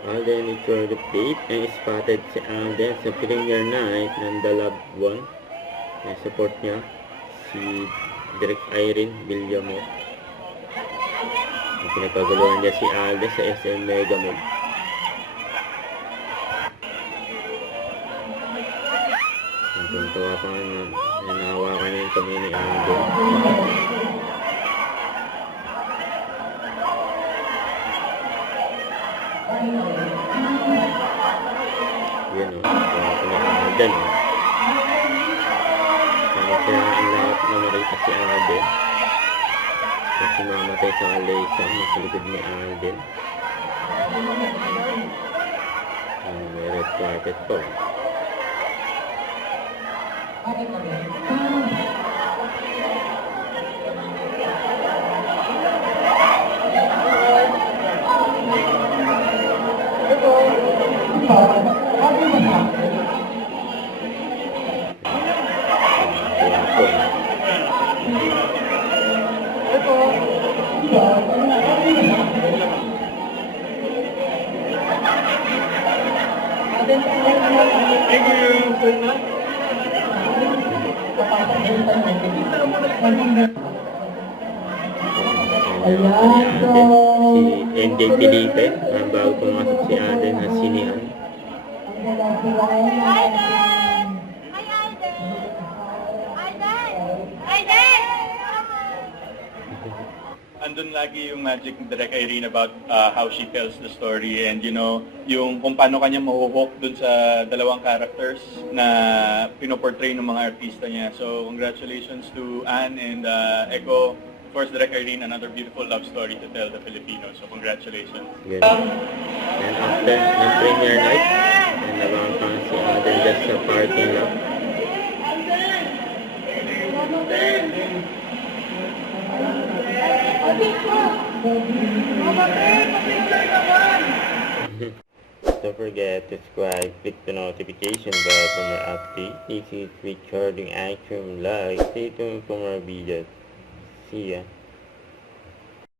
Alden record update. May spotted si Alden sa premiere night ng The Loved One. May support niya si Direk Irene Villamo. Pinagkaguluhan niya si Alden sa SM Mega Mall. Tuntua pa nga na nahawakan niya yung kamay ni Alden. Yan o, hawakan niya Alden o. Kaya ang lahat na marita si Alden. Kasi mamatay sa Alaysa, nasa likod ni Alden. May red carpet po. Si MJ Felipe, ang bago pumasok si Alden na sinihan. Andun lagi yung magic ni Direk Irene about how she tells the story and you know, yung kung paano kanya mahuhook dun sa dalawang characters na pinoportray ng mga artista niya. So congratulations to Anne and Echo. Of course, Direk Irene, another beautiful love story to tell the Filipinos. So congratulations. Good. And after ng premiere night, and nabangan pa si Alden just sa parking lot. Don't forget to subscribe, click the notification bell for more updates. This is Recording Action Live. Stay tuned for more videos. See ya.